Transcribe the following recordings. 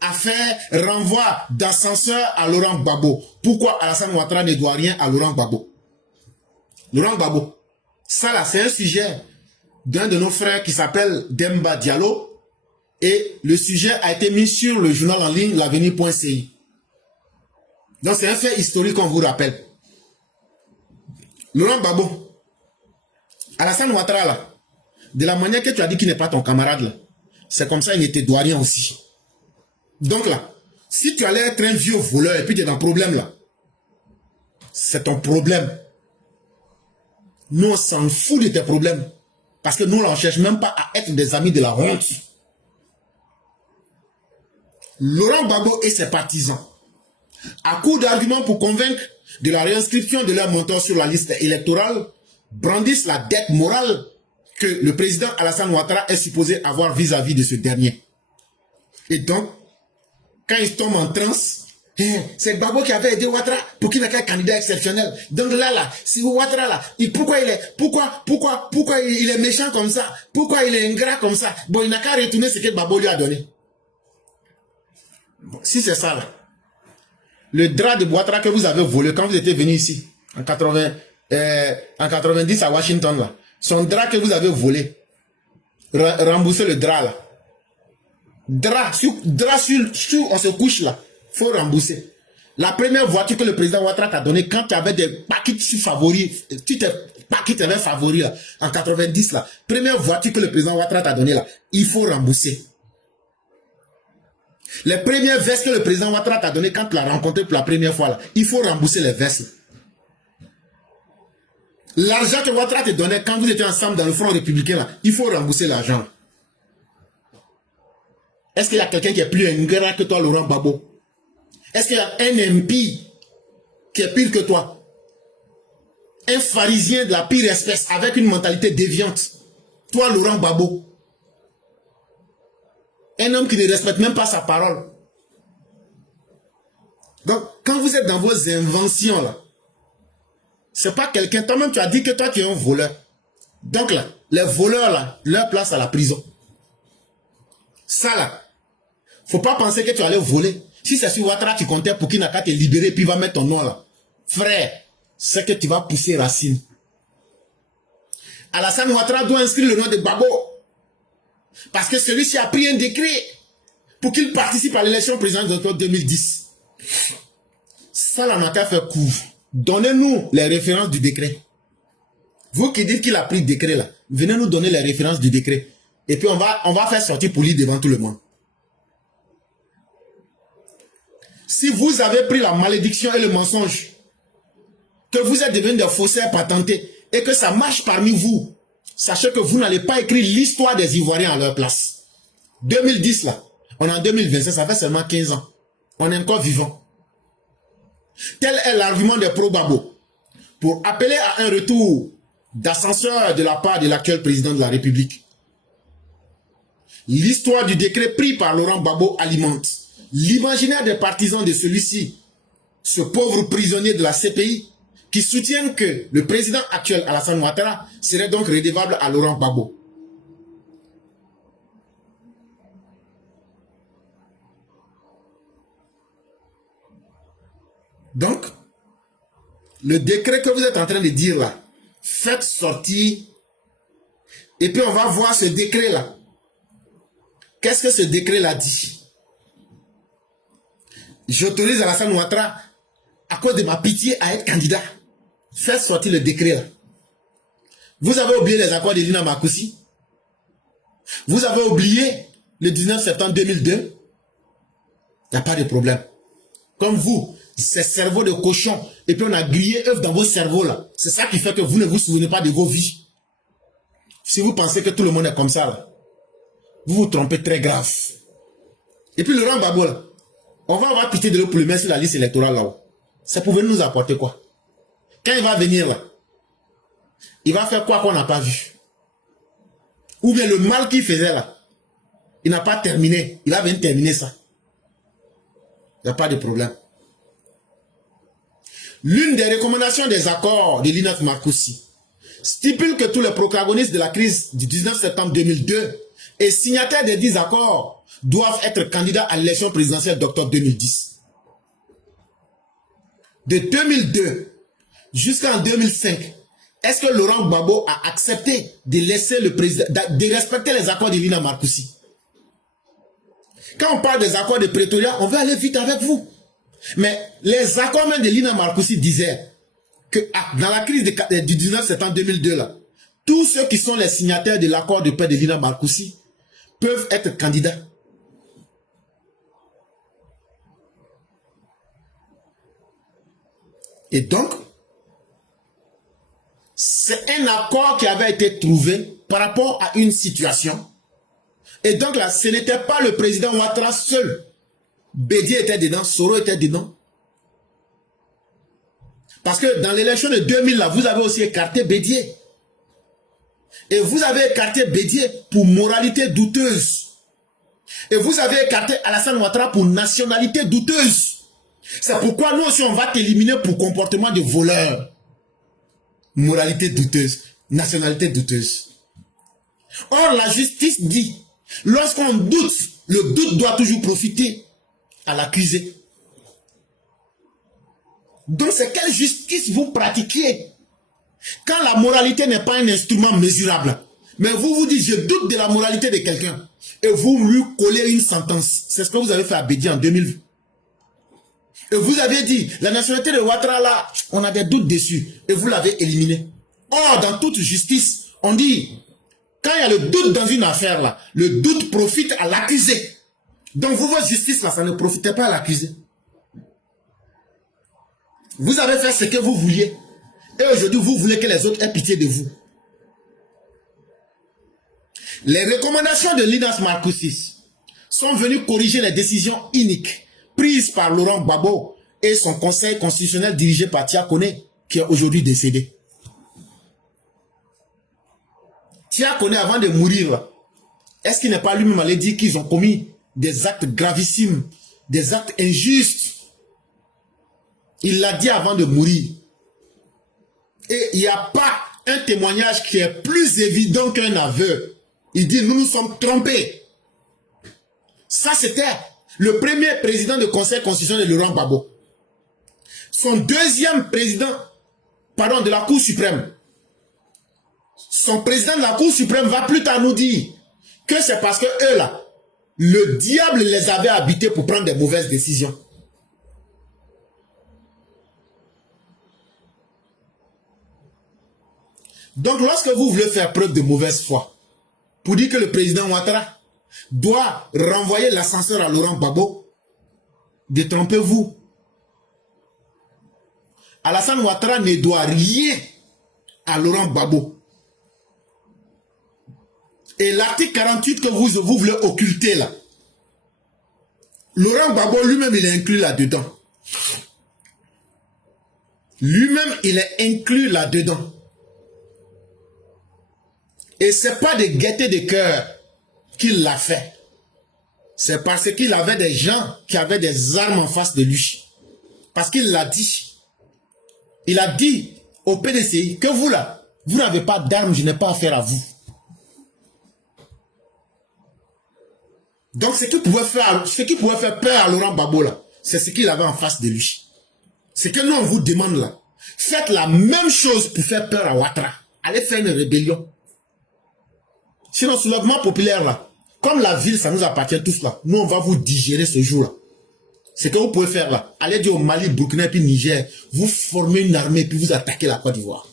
à faire renvoi d'ascenseur à Laurent Gbagbo. Pourquoi Alassane Ouattara ne doit rien à Laurent Gbagbo? Laurent Gbagbo, ça là, c'est un sujet d'un de nos frères qui s'appelle Demba Diallo. Et le sujet a été mis sur le journal en ligne l'avenir.ci. Donc c'est un fait historique qu'on vous rappelle. Laurent Gbagbo, Alassane Ouattara là, de la manière que tu as dit qu'il n'est pas ton camarade là, c'est comme ça il ne te doit rien aussi. Donc là, si tu allais être un vieux voleur et puis tu es dans un problème là, c'est ton problème. Nous on s'en fout de tes problèmes. Parce que nous on ne cherche même pas à être des amis de la honte. Laurent Gbagbo et ses partisans, à coup d'arguments pour convaincre de la réinscription de leur montant sur la liste électorale, brandissent la dette morale que le président Alassane Ouattara est supposé avoir vis-à-vis de ce dernier. Et donc, quand ils tombent en transe, c'est Gbagbo qui avait aidé Ouattara pour qu'il n'ait qu'un candidat exceptionnel. Donc là, si Ouattara là, pourquoi il est méchant comme ça? Pourquoi il est ingrat comme ça? Bon, il n'a qu'à retourner ce que Gbagbo lui a donné. Bon, si c'est ça là, le drap de Ouattara que vous avez volé quand vous étiez venu ici, en 90 à Washington là, son drap que vous avez volé, remboursez le drap là. Drap sur on se couche là, faut rembourser. La première voiture que le président Ouattara t'a donnée quand tu avais des paquets favoris, tu avais favoris là, en 90 là, première voiture que le président Ouattara t'a donnée là, il faut rembourser. Les premières vestes que le président Ouattara t'a donné quand tu l'as rencontré pour la première fois là, il faut rembourser les vestes. L'argent que Ouattara te donnait quand vous étiez ensemble dans le front républicain là, il faut rembourser l'argent. Est-ce qu'il y a quelqu'un qui est plus ingrat que toi, Laurent Gbagbo? Est-ce qu'il y a un MP qui est pire que toi? Un pharisien de la pire espèce avec une mentalité déviante. Toi, Laurent Gbagbo. Un homme qui ne respecte même pas sa parole. Donc, quand vous êtes dans vos inventions là, c'est pas quelqu'un. Toi-même, tu as dit que toi, tu es un voleur. Donc là, les voleurs là, leur place à la prison. Ça là, faut pas penser que tu allais voler. Si c'est sur Ouattara, tu comptais pour qu'il n'a qu'à te libérer, puis il va mettre ton nom là. Frère, c'est que tu vas pousser racine. Alassane Ouattara doit inscrire le nom de Gbagbo. Parce que celui-ci a pris un décret pour qu'il participe à l'élection présidentielle de 2010. Ça là n'a qu'à faire court. Donnez-nous les références du décret. Vous qui dites qu'il a pris le décret là, venez nous donner les références du décret. Et puis on va faire sortir pour lui devant tout le monde. Si vous avez pris la malédiction et le mensonge, que vous êtes devenus des faussaires patentés et que ça marche parmi vous, sachez que vous n'allez pas écrire l'histoire des Ivoiriens à leur place. 2010 là, on est en 2025, ça fait seulement 15 ans. On est encore vivant. Tel est l'argument des pro-Gbagbo pour appeler à un retour d'ascenseur de la part de l'actuel président de la République. L'histoire du décret pris par Laurent Gbagbo alimente l'imaginaire des partisans de celui-ci, ce pauvre prisonnier de la CPI, qui soutiennent que le président actuel Alassane Ouattara serait donc redevable à Laurent Gbagbo. Donc, le décret que vous êtes en train de dire là, faites sortir, et puis on va voir ce décret là. Qu'est-ce que ce décret là dit? J'autorise Alassane Ouattara, à cause de ma pitié, à être candidat. Faites sortir le décret là. Vous avez oublié les accords de Lina Makoussi? Vous avez oublié le 19 septembre 2002? Il n'y a pas de problème. Comme vous, c'est cerveau de cochon. Et puis on a grillé œuf dans vos cerveaux là. C'est ça qui fait que vous ne vous souvenez pas de vos vies. Si vous pensez que tout le monde est comme ça là, vous vous trompez très grave. Et puis Laurent Gbagbo là, on va avoir pitié de l'eau pour le mettre sur la liste électorale là-haut. Ça pouvait nous apporter quoi? Quand il va venir là, il va faire quoi qu'on n'a pas vu? Ou bien le mal qu'il faisait là, il n'a pas terminé. Il va venir terminer ça. Il n'y a pas de problème. L'une des recommandations des accords de Lina Makoussi stipule que tous les protagonistes de la crise du 19 septembre 2002 et signataires des 10 accords doivent être candidats à l'élection présidentielle d'octobre 2010. De 2002 jusqu'en 2005, est-ce que Laurent Gbagbo a accepté de laisser le président, de respecter les accords de Lina Marcoussi? Quand on parle des accords de Pretoria, on veut aller vite avec vous. Mais les accords même de Lina Marcoussi disaient que dans la crise du 19 septembre 2002, là, tous ceux qui sont les signataires de l'accord de paix de Lina Marcoussi peuvent être candidats. Et donc, c'est un accord qui avait été trouvé par rapport à une situation. Et donc là, ce n'était pas le président Ouattara seul. Bédié était dedans, Soro était dedans. Parce que dans l'élection de 2000, là, vous avez aussi écarté Bédié. Et vous avez écarté Bédié pour moralité douteuse. Et vous avez écarté Alassane Ouattara pour nationalité douteuse. C'est pourquoi nous aussi, on va t'éliminer pour comportement de voleur. Moralité douteuse, nationalité douteuse. Or, la justice dit, lorsqu'on doute, le doute doit toujours profiter à l'accusé. Donc, c'est quelle justice vous pratiquez? Quand la moralité n'est pas un instrument mesurable, mais vous vous dites, je doute de la moralité de quelqu'un, et vous lui collez une sentence. C'est ce que vous avez fait à Bédié en 2020. Et vous aviez dit, la nationalité de Ouattara, là, on a des doutes dessus. Et vous l'avez éliminé. Or, dans toute justice, on dit, quand il y a le doute dans une affaire, là, le doute profite à l'accusé. Donc, vous, votre justice, là, ça ne profitait pas à l'accusé. Vous avez fait ce que vous vouliez. Et aujourd'hui, vous voulez que les autres aient pitié de vous. Les recommandations de Lina Marcoussi sont venues corriger les décisions iniques prises par Laurent Gbagbo et son conseil constitutionnel dirigé par Tia Koné, qui est aujourd'hui décédé. Tia Koné, avant de mourir, est-ce qu'il n'est pas lui-même allé dire qu'ils ont commis des actes gravissimes, des actes injustes? Il l'a dit avant de mourir. Et il n'y a pas un témoignage qui est plus évident qu'un aveu. Il dit, nous nous sommes trompés. Ça, c'était le premier président du Conseil constitutionnel de Laurent Gbagbo. Son deuxième président, pardon, de la Cour suprême. Son président de la Cour suprême va plus tard nous dire que c'est parce que eux là, le diable les avait habités pour prendre des mauvaises décisions. Donc lorsque vous voulez faire preuve de mauvaise foi, pour dire que le président Ouattara doit renvoyer l'ascenseur à Laurent Gbagbo, détrompez-vous. Alassane Ouattara ne doit rien à Laurent Gbagbo. Et l'article 48 que vous voulez occulter là, Laurent Gbagbo lui-même il est inclus là-dedans. Lui-même il est inclus là-dedans. Et c'est pas de gaieté de cœur qu'il l'a fait. C'est parce qu'il avait des gens qui avaient des armes en face de lui. Parce qu'il l'a dit. Il a dit au PDCI que vous là, vous n'avez pas d'armes, je n'ai pas affaire à vous. Donc ce qui pouvait faire peur à Laurent Gbagbo là, c'est ce qu'il avait en face de lui. Ce que nous on vous demande là, faites la même chose pour faire peur à Ouattara. Allez faire une rébellion. Sinon, soulèvement populaire là, comme la ville ça nous appartient tous là, nous on va vous digérer ce jour là. Ce que vous pouvez faire là, allez dire au Mali, Burkina puis Niger, vous formez une armée puis vous attaquez la Côte d'Ivoire.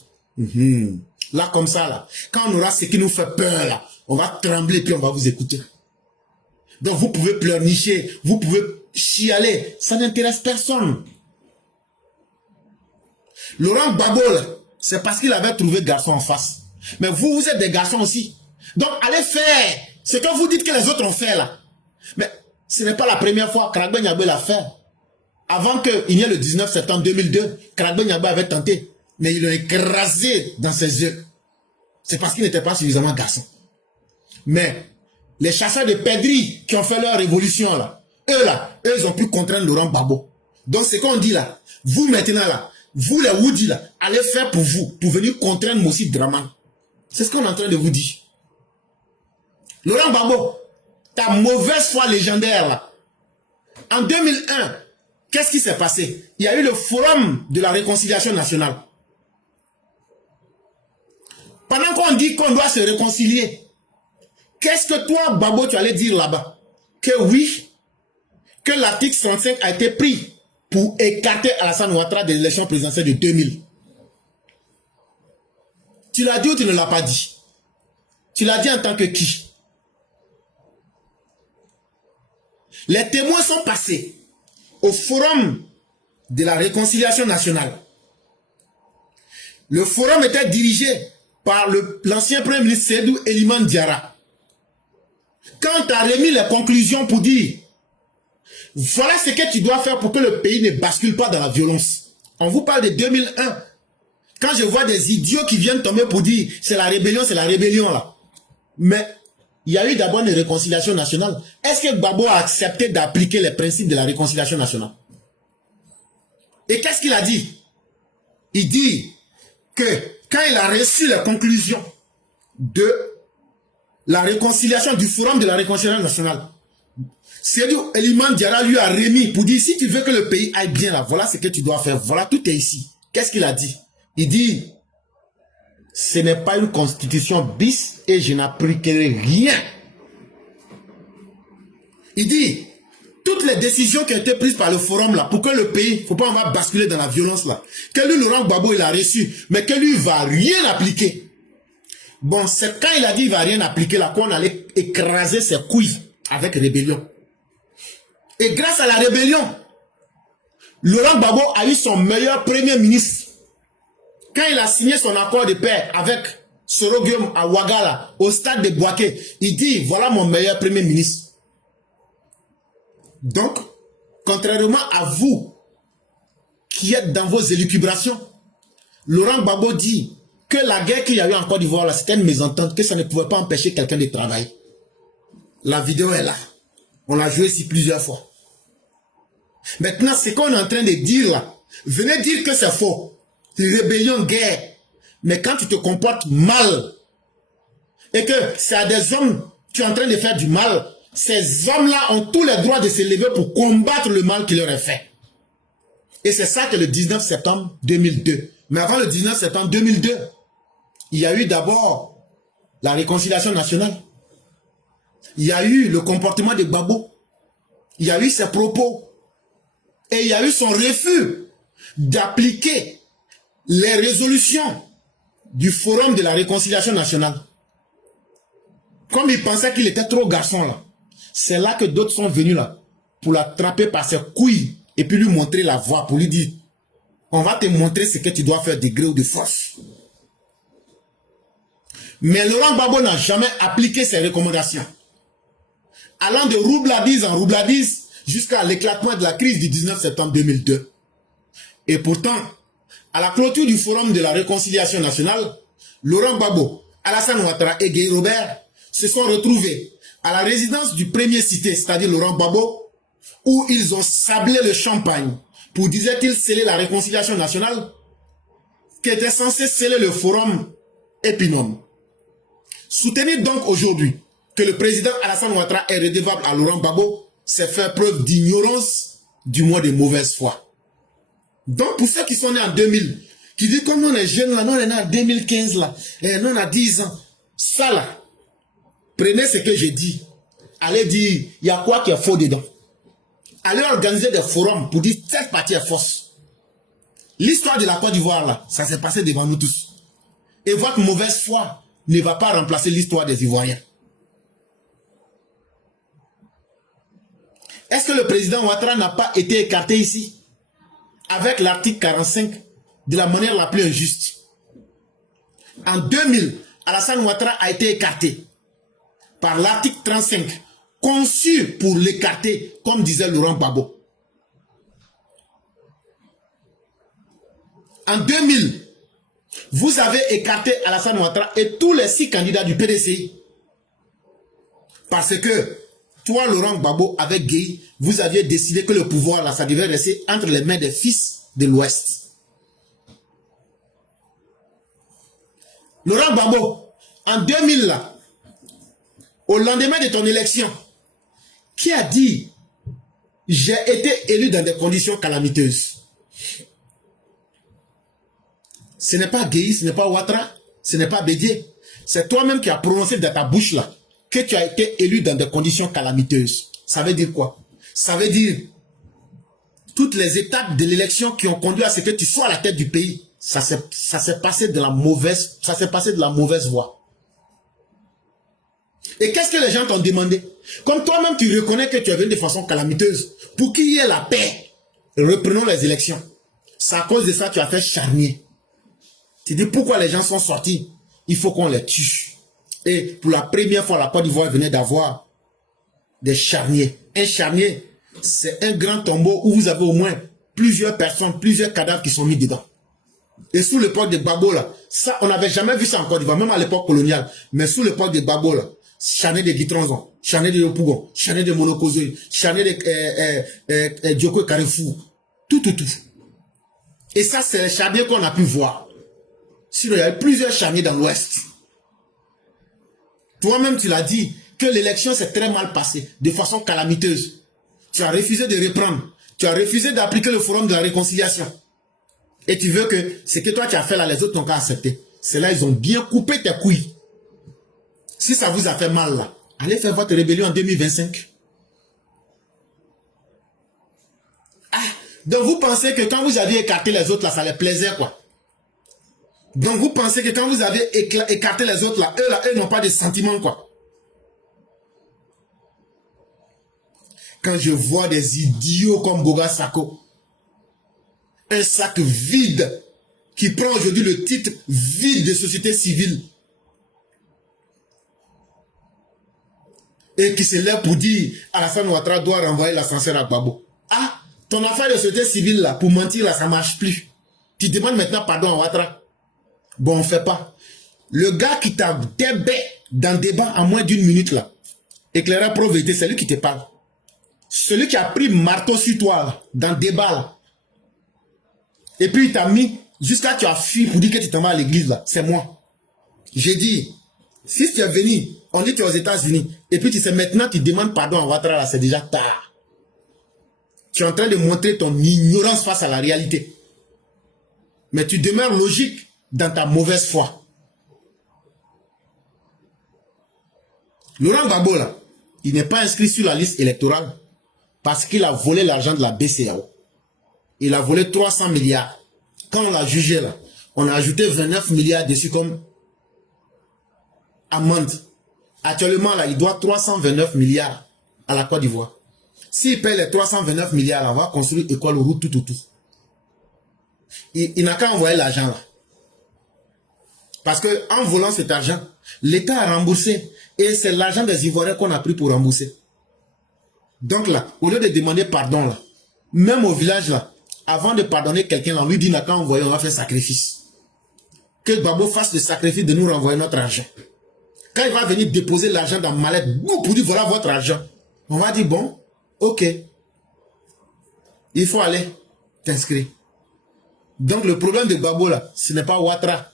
Là comme ça là, quand on aura ce qui nous fait peur là, on va trembler puis on va vous écouter. Donc vous pouvez pleurnicher, vous pouvez chialer, ça n'intéresse personne. Laurent Gbagbo là, c'est parce qu'il avait trouvé garçon en face. Mais vous, vous êtes des garçons aussi. Donc allez faire ce que vous dites que les autres ont fait là. Mais ce n'est pas la première fois que Karagbe Niagbé l'a fait. Avant qu'il y ait le 19 septembre 2002, Karagbe Niagbé avait tenté. Mais ils l'ont écrasé dans ses yeux. C'est parce qu'il n'était pas suffisamment garçon. Mais les chasseurs de pèderies qui ont fait leur révolution là, eux ils ont pu contraindre Laurent Gbagbo. Donc ce qu'on dit là, vous maintenant là, vous les Woody là, allez faire pour vous, pour venir contraindre Mossi Draman. C'est ce qu'on est en train de vous dire. Laurent Gbagbo, ta mauvaise foi légendaire là. En 2001, qu'est-ce qui s'est passé? Il y a eu le forum de la réconciliation nationale. Pendant qu'on dit qu'on doit se réconcilier, qu'est-ce que toi, Babo, tu allais dire là-bas? Que oui, que l'article 35 a été pris pour écarter Alassane Ouattara des élections présidentielles de 2000. Tu l'as dit ou tu ne l'as pas dit? Tu l'as dit en tant que qui? Les témoins sont passés au forum de la réconciliation nationale. Le forum était dirigé par l'ancien premier ministre Seydou Eliman Diarra. Quand tu as remis les conclusions pour dire voilà ce que tu dois faire pour que le pays ne bascule pas dans la violence. On vous parle de 2001. Quand je vois des idiots qui viennent tomber pour dire c'est la rébellion là. Mais il y a eu d'abord une réconciliation nationale. Est-ce que Gbagbo a accepté d'appliquer les principes de la réconciliation nationale? Et qu'est-ce qu'il a dit? Il dit que quand il a reçu les conclusions de la réconciliation, du forum de la réconciliation nationale, Seydou Eliman Diarra lui a remis pour dire si tu veux que le pays aille bien là, voilà ce que tu dois faire, voilà tout est ici. Qu'est-ce qu'il a dit? Il dit ce n'est pas une constitution bis et je n'appliquerai rien. Il dit toutes les décisions qui ont été prises par le forum là pour que le pays, faut pas on va basculer dans la violence là, que lui Laurent Gbagbo il a reçu, mais que lui il va rien appliquer. Bon, c'est quand il a dit il va rien appliquer là qu'on allait écraser ses couilles avec rébellion. Et grâce à la rébellion, Laurent Gbagbo a eu son meilleur premier ministre. Quand il a signé son accord de paix avec Soro Guillaume à Ouagala, au stade de Bouaké, il dit voilà mon meilleur premier ministre. Donc, contrairement à vous qui êtes dans vos élucubrations, Laurent Gbagbo dit que la guerre qu'il y a eu en Côte d'Ivoire, c'était une mésentente, que ça ne pouvait pas empêcher quelqu'un de travailler. La vidéo est là. On l'a joué ici plusieurs fois. Maintenant, ce qu'on est en train de dire là, venez dire que c'est faux. Rébellion, guerre. Mais quand tu te comportes mal, et que c'est à des hommes, tu es en train de faire du mal, ces hommes-là ont tous les droits de se lever pour combattre le mal qui leur est fait. Et c'est ça que le 19 septembre 2002. Mais avant le 19 septembre 2002, il y a eu d'abord la réconciliation nationale. Il y a eu le comportement de Gbagbo. Il y a eu ses propos. Et il y a eu son refus d'appliquer les résolutions du forum de la réconciliation nationale. Comme il pensait qu'il était trop garçon là. C'est là que d'autres sont venus là pour l'attraper par ses couilles et puis lui montrer la voie pour lui dire on va te montrer ce que tu dois faire de gré ou de force. Mais Laurent Gbagbo n'a jamais appliqué ses recommandations. Allant de roubladise en roubladise jusqu'à l'éclatement de la crise du 19 septembre 2002. Et pourtant, à la clôture du forum de la réconciliation nationale, Laurent Gbagbo, Alassane Ouattara et Guy Robert se sont retrouvés à la résidence du premier cité, c'est-à-dire Laurent Gbagbo, où ils ont sablé le champagne pour, disait-il, sceller la réconciliation nationale qui était censée sceller le forum Épinum. Soutenir donc aujourd'hui que le président Alassane Ouattara est redevable à Laurent Gbagbo, c'est faire preuve d'ignorance, du moins de mauvaise foi. Donc pour ceux qui sont nés en 2000, qui disent comme nous on est jeunes là, nous on est nés en 2015 là, et nous on a 10 ans, ça là, prenez ce que j'ai dit, allez dire, il y a quoi qui est faux dedans. Allez organiser des forums pour dire cette partie est fausse. L'histoire de la Côte d'Ivoire là, ça s'est passé devant nous tous. Et votre mauvaise foi ne va pas remplacer l'histoire des Ivoiriens. Est-ce que le président Ouattara n'a pas été écarté ici avec l'article 45 de la manière la plus injuste? En 2000, Alassane Ouattara a été écarté par l'article 35, conçu pour l'écarter, comme disait Laurent Gbagbo. En 2000, vous avez écarté Alassane Ouattara et tous les 6 candidats du PDCI. Parce que toi, Laurent Gbagbo, avec Gueye, vous aviez décidé que le pouvoir, là, ça devait rester entre les mains des fils de l'Ouest. Laurent Gbagbo, en 2000, là, au lendemain de ton élection, qui a dit j'ai été élu dans des conditions calamiteuses? Ce n'est pas Gueye, ce n'est pas Ouattara, ce n'est pas Bédié. C'est toi-même qui as prononcé dans ta bouche là que tu as été élu dans des conditions calamiteuses. Ça veut dire quoi? Ça veut dire toutes les étapes de l'élection qui ont conduit à ce que tu sois à la tête du pays. Ça s'est passé de la mauvaise voie. Et qu'est-ce que les gens t'ont demandé? Comme toi-même tu reconnais que tu es venu de façon calamiteuse, pour qu'il y ait la paix, reprenons les élections. C'est à cause de ça que tu as fait charnier. Tu dis pourquoi les gens sont sortis? Il faut qu'on les tue. Et pour la première fois, la Côte d'Ivoire venait d'avoir des charniers. Un charnier, c'est un grand tombeau où vous avez au moins plusieurs personnes, plusieurs cadavres qui sont mis dedans. Et sous l'époque de Gbagbo, là, ça, on n'avait jamais vu ça en Côte d'Ivoire, même à l'époque coloniale. Mais sous l'époque de Gbagbo, là, charnier de Guitronzon, charnier de Yopougon, charnier de Monokozoï, charnier de Djoko et Carrefour. Tout. Et ça, c'est les charniers qu'on a pu voir. Sinon, il y a plusieurs charniers dans l'Ouest. Toi-même, tu l'as dit, que l'élection s'est très mal passée, de façon calamiteuse. Tu as refusé de reprendre. Tu as refusé d'appliquer le forum de la réconciliation. Et tu veux que ce que toi tu as fait là, les autres n'ont qu'à accepter. C'est là, ils ont bien coupé tes couilles. Si ça vous a fait mal là, allez faire votre rébellion en 2025. Ah, donc vous pensez que quand vous aviez écarté les autres là, ça les plaisait quoi? Donc vous pensez que quand vous avez écarté les autres là, eux n'ont pas de sentiments quoi? Quand je vois des idiots comme Boga Sako, un sac vide qui prend aujourd'hui le titre vide de société civile et qui se lève pour dire Alassane Ouattara doit renvoyer l'ascenseur à Gbagbo. Ah, ton affaire de société civile là, pour mentir là, ça marche plus. Tu demandes maintenant pardon à Ouattara. Bon, on fait pas. Le gars qui t'a débait dans le débat en moins d'une minute là, éclaireur pro vérité, c'est lui qui te parle. Celui qui a pris marteau sur toi là, dans le débat là. Et puis il t'a mis jusqu'à tu as fui pour dire que tu t'en vas à l'église là. C'est moi. J'ai dit, si tu es venu, on dit que tu es aux États-Unis, et puis tu sais maintenant tu demandes pardon à Ouattara là, c'est déjà tard. Tu es en train de montrer ton ignorance face à la réalité. Mais tu demeures logique dans ta mauvaise foi. Laurent Gbagbo là, il n'est pas inscrit sur la liste électorale parce qu'il a volé l'argent de la BCEAO. Il a volé 300 milliards. Quand on l'a jugé là, on a ajouté 29 milliards dessus comme amende. Actuellement là, il doit 329 milliards à la Côte d'Ivoire. S'il paye les 329 milliards là, on va construire école, route, tout. Il n'a qu'à envoyer l'argent là. Parce que en volant cet argent, l'État a remboursé. Et c'est l'argent des Ivoiriens qu'on a pris pour rembourser. Donc là, au lieu de demander pardon là, même au village là, avant de pardonner quelqu'un, on lui dit, quand on va faire sacrifice. Que Gbagbo fasse le sacrifice de nous renvoyer notre argent. Quand il va venir déposer l'argent dans ma mallette, pour dire voilà votre argent, on va dire bon, ok. Il faut aller t'inscrire. Donc le problème de Gbagbo là, ce n'est pas Ouattara.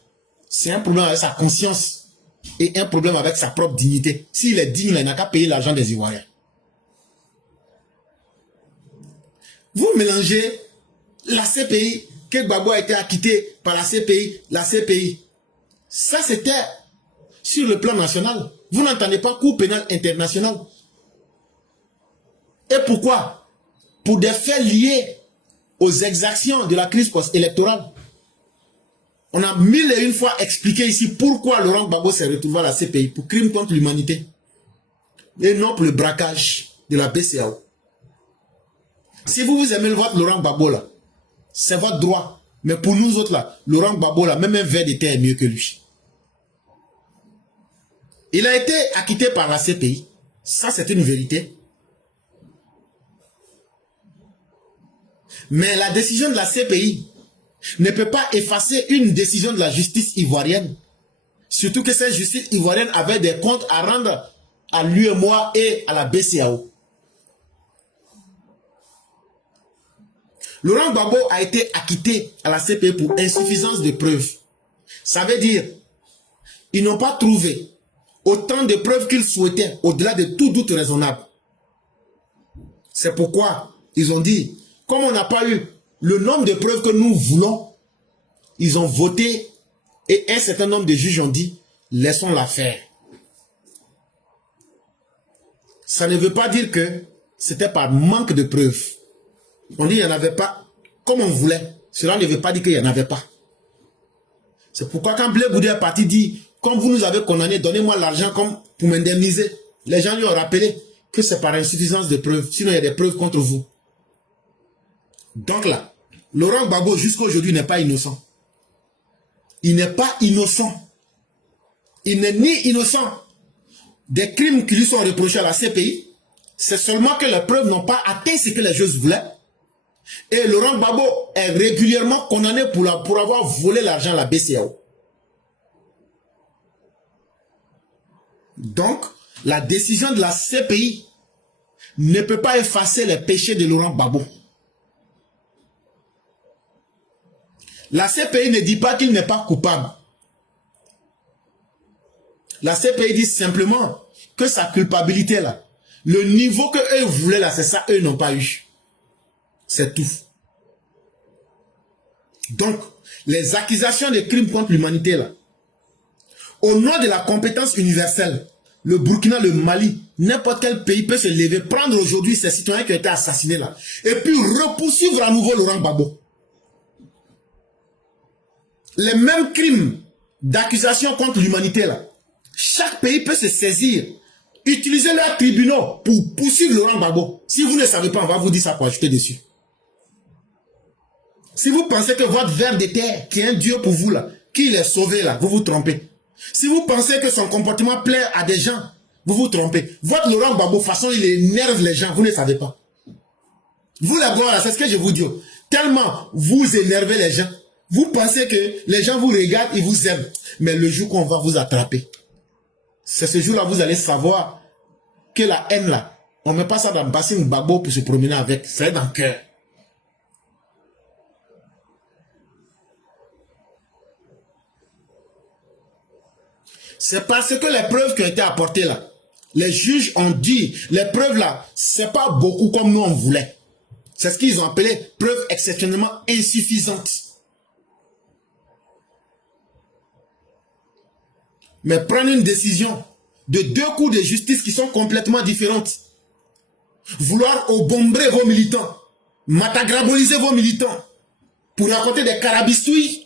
C'est un problème avec sa conscience. Et un problème avec sa propre dignité. S'il est digne, il n'a qu'à payer l'argent des Ivoiriens. Vous mélangez la CPI, que Gbagbo a été acquitté par la CPI. Ça, c'était sur le plan national. Vous n'entendez pas Cour pénale internationale. Et pourquoi? Pour des faits liés aux exactions de la crise post-électorale. On a 1001 fois expliqué ici pourquoi Laurent Gbagbo s'est retrouvé à la CPI pour crime contre l'humanité. Et non pour le braquage de la BCEAO. Si vous aimez le vote Laurent Gbagbo là, c'est votre droit. Mais pour nous autres là, Laurent Gbagbo là, même un verre de terre est mieux que lui. Il a été acquitté par la CPI. Ça c'est une vérité. Mais la décision de la CPI ne peut pas effacer une décision de la justice ivoirienne. Surtout que cette justice ivoirienne avait des comptes à rendre à l'UEMOA et à la BCEAO. Laurent Gbagbo a été acquitté à la CPI pour insuffisance de preuves. Ça veut dire, ils n'ont pas trouvé autant de preuves qu'ils souhaitaient, au-delà de tout doute raisonnable. C'est pourquoi ils ont dit, comme on n'a pas eu le nombre de preuves que nous voulons, ils ont voté et un certain nombre de juges ont dit, laissons-la faire. Ça ne veut pas dire que c'était par manque de preuves. On dit qu'il n'y en avait pas comme on voulait. Cela ne veut pas dire qu'il n'y en avait pas. C'est pourquoi quand Blé Goudé est parti dire, comme vous nous avez condamné, donnez-moi l'argent comme pour m'indemniser. Les gens lui ont rappelé que c'est par insuffisance de preuves. Sinon, il y a des preuves contre vous. Donc là, Laurent Gbagbo jusqu'à aujourd'hui n'est pas innocent. Il n'est pas innocent. Il n'est ni innocent des crimes qui lui sont reprochés à la CPI. C'est seulement que les preuves n'ont pas atteint ce que les juges voulaient. Et Laurent Gbagbo est régulièrement condamné pour avoir volé l'argent à la BCEAO. Donc, la décision de la CPI ne peut pas effacer les péchés de Laurent Gbagbo. La CPI ne dit pas qu'il n'est pas coupable. La CPI dit simplement que sa culpabilité là, le niveau que eux voulaient là, c'est ça, eux n'ont pas eu. C'est tout. Donc, les accusations de crimes contre l'humanité là, au nom de la compétence universelle, le Burkina, le Mali, n'importe quel pays peut se lever, prendre aujourd'hui ces citoyens qui ont été assassinés là, et puis repoursuivre à nouveau Laurent Gbagbo. Les mêmes crimes d'accusation contre l'humanité là, chaque pays peut se saisir, utiliser leurs tribunaux pour poursuivre Laurent Gbagbo. Si vous ne savez pas, on va vous dire ça pour ajouter dessus. Si vous pensez que votre ver de terre, qui est un Dieu pour vous là, qu'il est sauvé là, vous vous trompez. Si vous pensez que son comportement plaît à des gens, vous vous trompez. Votre Laurent Gbagbo, de toute façon, il énerve les gens, vous ne savez pas. Vous la gloire là, c'est ce que je vous dis. Tellement vous énervez les gens, vous pensez que les gens vous regardent, ils vous aiment. Mais le jour qu'on va vous attraper, c'est ce jour-là vous allez savoir que la haine là, on ne met pas ça dans le bassin Gbagbo pour se promener avec, c'est dans le cœur. C'est parce que les preuves qui ont été apportées là, les juges ont dit, les preuves là, c'est pas beaucoup comme nous on voulait. C'est ce qu'ils ont appelé preuves exceptionnellement insuffisantes. Mais prendre une décision de deux coups de justice qui sont complètement différentes, vouloir obombrer vos militants, matagraboliser vos militants, pour raconter des carabistouilles,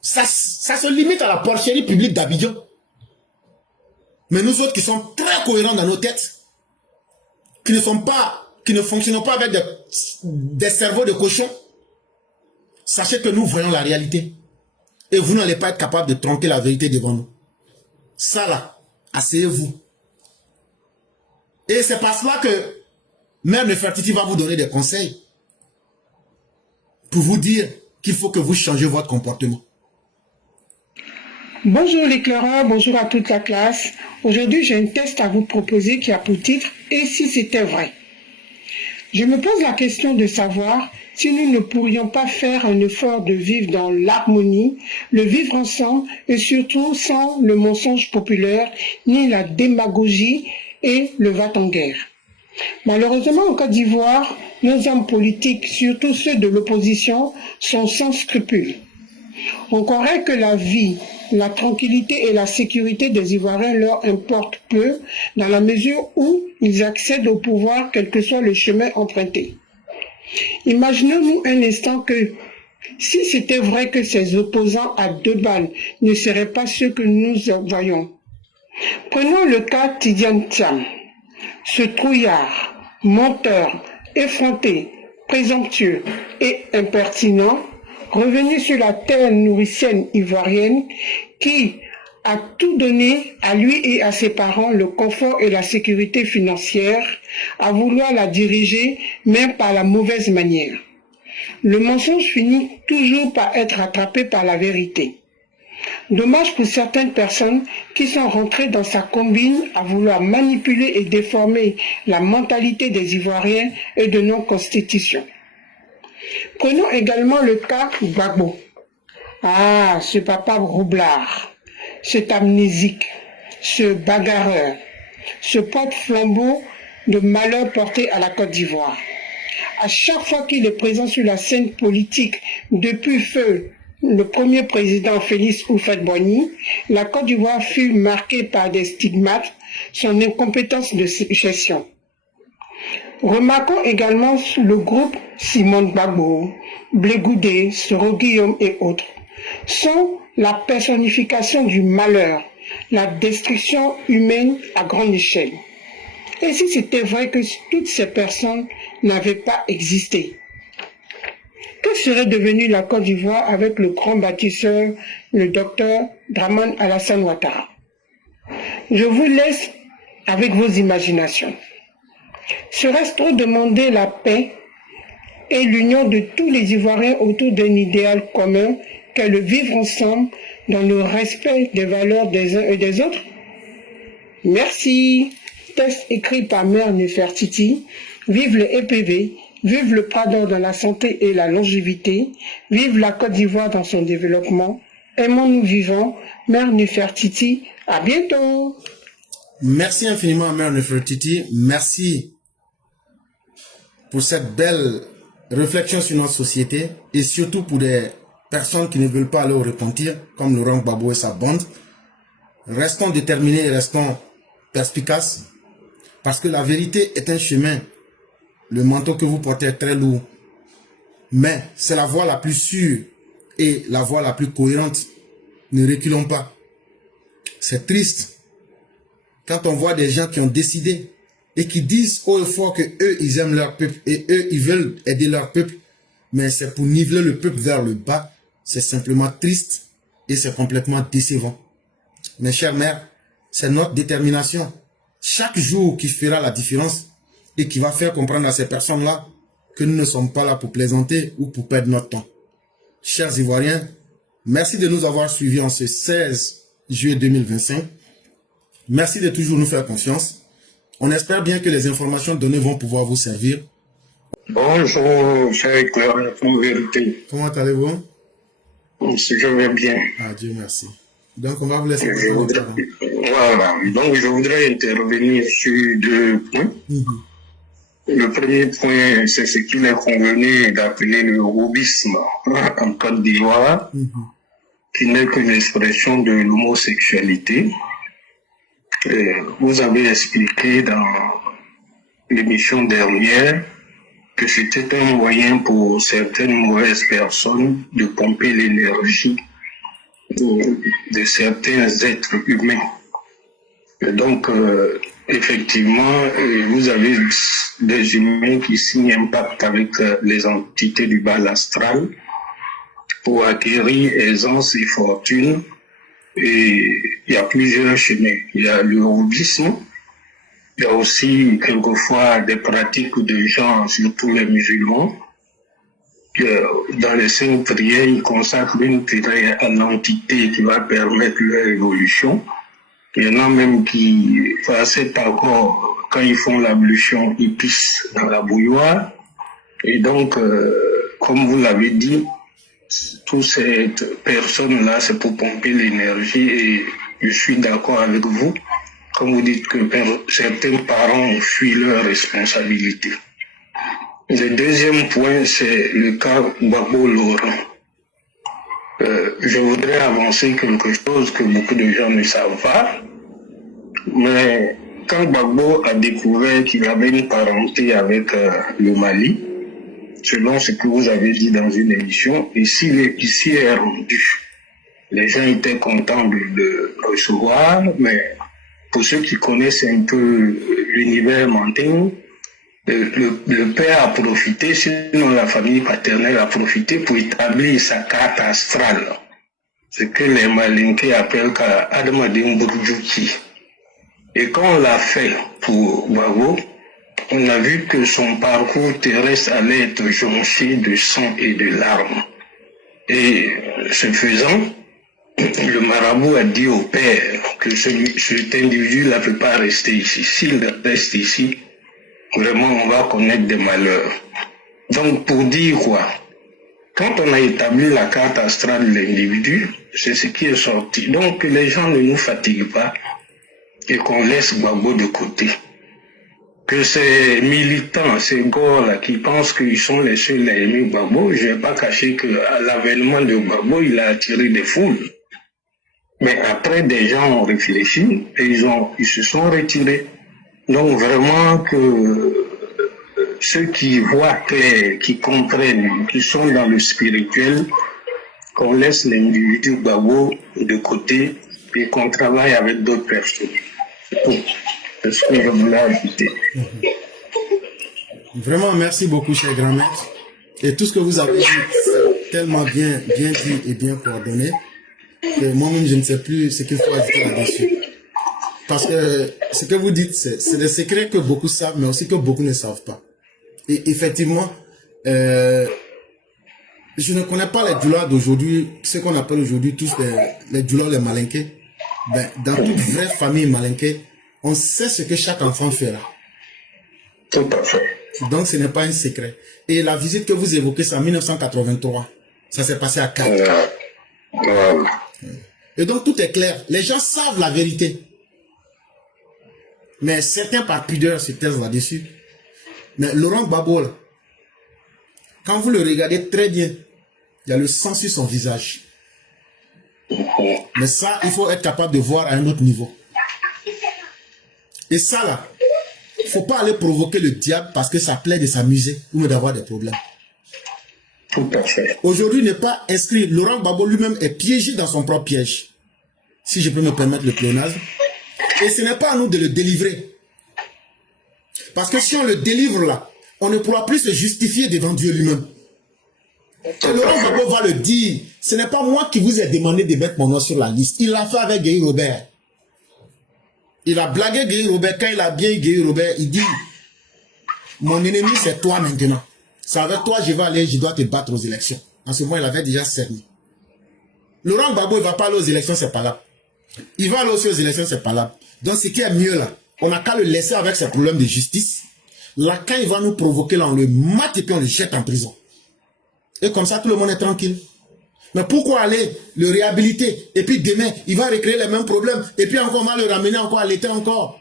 ça se limite à la porcherie publique d'Abidjan. Mais nous autres qui sommes très cohérents dans nos têtes, qui ne fonctionnons pas avec des cerveaux de cochon, sachez que nous voyons la réalité. Et vous n'allez pas être capable de tronquer la vérité devant nous. Ça là, asseyez-vous. Et c'est par cela que Mère Nefertiti va vous donner des conseils pour vous dire qu'il faut que vous changez votre comportement. Bonjour l'éclaireur, bonjour à toute la classe. Aujourd'hui, j'ai un test à vous proposer qui a pour titre « Et si c'était vrai ?» Je me pose la question de savoir si nous ne pourrions pas faire un effort de vivre dans l'harmonie, le vivre ensemble et surtout sans le mensonge populaire ni la démagogie et le va-t-en-guerre. Malheureusement, en Côte d'Ivoire, nos hommes politiques, surtout ceux de l'opposition, sont sans scrupules. On croirait que la vie, la tranquillité et la sécurité des Ivoiriens leur importent peu dans la mesure où ils accèdent au pouvoir quel que soit le chemin emprunté. Imaginons-nous un instant que si c'était vrai que ces opposants à deux balles ne seraient pas ceux que nous voyons. Prenons le cas Tidiane Thiam, ce trouillard, menteur, effronté, présomptueux et impertinent, revenu sur la terre nourricienne ivoirienne qui a tout donné à lui et à ses parents le confort et la sécurité financière, à vouloir la diriger même par la mauvaise manière. Le mensonge finit toujours par être rattrapé par la vérité. Dommage pour certaines personnes qui sont rentrées dans sa combine à vouloir manipuler et déformer la mentalité des Ivoiriens et de nos constitutions. Prenons également le cas Gbagbo. Ah, ce papa roublard, cet amnésique, ce bagarreur, ce porte-flambeau de malheur porté à la Côte d'Ivoire. À chaque fois qu'il est présent sur la scène politique depuis feu le premier président Félix Houphouët-Boigny, la Côte d'Ivoire fut marquée par des stigmates, son incompétence de gestion. Remarquons également le groupe Simone Gbagbo, Blé Goudé, Soro Guillaume et autres sont la personnification du malheur, la destruction humaine à grande échelle. Et si c'était vrai que toutes ces personnes n'avaient pas existé, que serait devenue la Côte d'Ivoire avec le grand bâtisseur, le docteur Dramane Alassane Ouattara? Je vous laisse avec vos imaginations. Serait-ce trop demander la paix et l'union de tous les Ivoiriens autour d'un idéal commun qu'est le vivre ensemble dans le respect des valeurs des uns et des autres? Merci. Texte écrit par Mère Nefertiti. Vive le EPV, vive le Prador dans la santé et la longévité, vive la Côte d'Ivoire dans son développement. Aimons-nous vivants. Mère Nefertiti, à bientôt. Merci infiniment, Mère Nefertiti. Merci pour cette belle réflexion sur notre société et surtout pour des personnes qui ne veulent pas aller au repentir, comme Laurent Gbagbo et sa bande. Restons déterminés et restons perspicaces, parce que la vérité est un chemin. Le manteau que vous portez est très lourd, mais c'est la voie la plus sûre et la voie la plus cohérente. Ne reculons pas. C'est triste quand on voit des gens qui ont décidé et qui disent haut et fort que eux ils aiment leur peuple et eux ils veulent aider leur peuple, mais c'est pour niveler le peuple vers le bas. C'est simplement triste et c'est complètement décevant. Mes chères mères, c'est notre détermination chaque jour qui fera la différence et qui va faire comprendre à ces personnes-là que nous ne sommes pas là pour plaisanter ou pour perdre notre temps. Chers Ivoiriens, merci de nous avoir suivis en ce 16 juillet 2025. Merci de toujours nous faire confiance. On espère bien que les informations données vont pouvoir vous servir. Bonjour, cher Claire, pour vérité. Comment allez-vous? Je vais bien. Ah, Dieu merci. Donc, on va vous laisser. Voilà. Donc, je voudrais intervenir sur deux points. Le premier point, c'est ce qu'il est convenu d'appeler le roubisme en Côte d'Ivoire, qui n'est qu'une expression de l'homosexualité. Vous avez expliqué dans l'émission dernière que c'était un moyen pour certaines mauvaises personnes de pomper l'énergie de certains êtres humains. Et donc, effectivement, vous avez des humains qui signent un pacte avec les entités du bas astral pour acquérir aisance et fortune. Et il y a plusieurs chemins. Il y a le roubisme, il y a aussi quelquefois des pratiques de gens, surtout les musulmans, que dans les 5 prières, ils consacrent une prière à l'entité qui va permettre leur évolution. Il y en a même qui, à cet accord, quand ils font l'ablution, ils pissent dans la bouilloire. Et donc, comme vous l'avez dit, toutes ces personnes-là, c'est pour pomper l'énergie et je suis d'accord avec vous. Comme vous dites que certains parents ont fui leurs responsabilités. Le deuxième point, c'est le cas Gbagbo Laurent. Je voudrais avancer quelque chose que beaucoup de gens ne savent pas. Mais quand Gbagbo a découvert qu'il avait une parenté avec le Mali, selon ce que vous avez dit dans une émission, ici est rendu. Les gens étaient contents de le recevoir, mais pour ceux qui connaissent un peu l'univers manding, le père a profité, sinon la famille paternelle a profité pour établir sa carte astrale. Ce que les Malinké appellent Adamadim Bourdiouki. Et quand on l'a fait pour Gbagbo, on a vu que son parcours terrestre allait être jonché de sang et de larmes. Et ce faisant, le marabout a dit au père que cet individu-là ne peut pas rester ici. S'il reste ici, vraiment on va connaître des malheurs. Donc pour dire quoi? Quand on a établi la carte astrale de l'individu, c'est ce qui est sorti. Donc que les gens ne nous fatiguent pas et qu'on laisse Gbagbo de côté. que ces militants, ces gars-là qui pensent qu'ils sont les seuls à aimer Gbagbo, je ne vais pas cacher que l'avènement de Gbagbo, il a attiré des foules. Mais après, des gens ont réfléchi et ils se sont retirés. Donc vraiment que ceux qui voient clair, qui comprennent, qui sont dans le spirituel, qu'on laisse l'individu Gbagbo de côté et qu'on travaille avec d'autres personnes. C'est ce que je voulais ajouter. Vraiment, merci beaucoup, cher grand-maître. Et tout ce que vous avez dit, c'est tellement bien dit et bien coordonné que moi-même, je ne sais plus ce qu'il faut ajouter là-dessus. Parce que ce que vous dites, c'est des secrets que beaucoup savent, mais aussi que beaucoup ne savent pas. Et effectivement, je ne connais pas les douleurs d'aujourd'hui, ce qu'on appelle aujourd'hui tous les douleurs, les malinqués. Ben, dans toute vraie famille malinquée, on sait ce que chaque enfant fera. Tout à fait. Donc, ce n'est pas un secret. Et la visite que vous évoquez, c'est en 1983. Ça s'est passé à Cannes. Voilà. Et donc, tout est clair. Les gens savent la vérité. Mais certains, par pudeur, se taisent là-dessus. Mais Laurent Gbagbo, là, quand vous le regardez très bien, il y a le sang sur son visage. Mais ça, il faut être capable de voir à un autre niveau. Et ça, là, il ne faut pas aller provoquer le diable parce que ça plaît de s'amuser ou d'avoir des problèmes. Tout à fait. Aujourd'hui, n'est pas inscrit. Laurent Gbagbo lui-même est piégé dans son propre piège. Si je peux me permettre le clonage. Et ce n'est pas à nous de le délivrer. Parce que si on le délivre là, on ne pourra plus se justifier devant Dieu lui-même. Et Laurent Gbagbo va le dire. Ce n'est pas moi qui vous ai demandé de mettre mon nom sur la liste. Il l'a fait avec Guy Robert. Il a blagué Guy Robert. Quand il a bien Guy Robert, il dit, mon ennemi c'est toi maintenant. C'est avec toi je vais aller, je dois te battre aux élections. En ce moment, il avait déjà cerné. Laurent Gbagbo, il ne va pas aller aux élections, c'est pas là. Il va aller aussi aux élections, c'est pas là. Donc ce qui est mieux là, on n'a qu'à le laisser avec ses problèmes de justice. Là, quand il va nous provoquer, là, on le mate et puis on le jette en prison. Et comme ça, tout le monde est tranquille. Mais pourquoi aller le réhabiliter? Et puis demain, il va recréer les mêmes problèmes. Et puis encore, on va le ramener encore à l'état encore.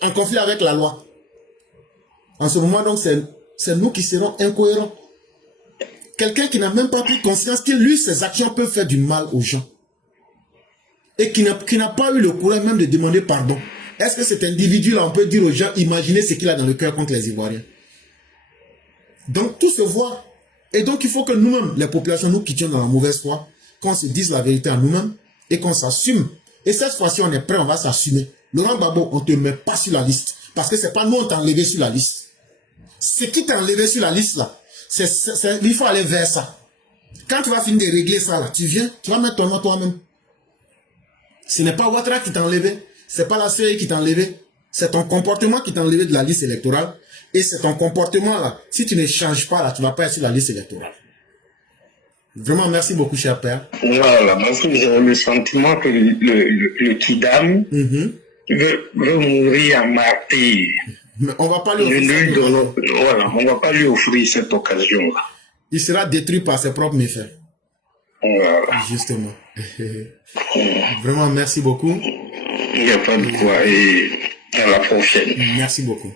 En conflit avec la loi. En ce moment, donc, c'est nous qui serons incohérents. Quelqu'un qui n'a même pas pris conscience que lui, ses actions peuvent faire du mal aux gens. Et qui n'a pas eu le courage même de demander pardon. Est-ce que cet individu-là, on peut dire aux gens, imaginez ce qu'il a dans le cœur contre les Ivoiriens? Donc, tout se voit. Et donc, il faut que nous-mêmes, les populations, nous quittions dans la mauvaise foi, qu'on se dise la vérité à nous-mêmes et qu'on s'assume. Et cette fois-ci, on est prêt, on va s'assumer. Laurent Gbagbo, on ne te met pas sur la liste. Parce que ce n'est pas nous, on t'a enlevé sur la liste. Ce qui t'a enlevé sur la liste, là, il faut aller vers ça. Quand tu vas finir de régler ça, là, tu viens, tu vas mettre ton nom toi-même. Ce n'est pas Ouattara qui t'a enlevé. Ce n'est pas la CEI qui t'a enlevé. C'est ton comportement qui t'a enlevé de la liste électorale. Et c'est ton comportement là. Si tu ne changes pas là, tu ne vas pas être sur la liste électorale. Vraiment, merci beaucoup, cher père. Voilà, parce que j'ai le sentiment que le Kidam veut mourir en martyr. Mais on va pas lui offrir voilà, on va pas lui offrir cette occasion-là. Il sera détruit par ses propres méfaits. Voilà. Justement. Vraiment, merci beaucoup. Il n'y a pas de quoi. Et à la prochaine. Merci beaucoup.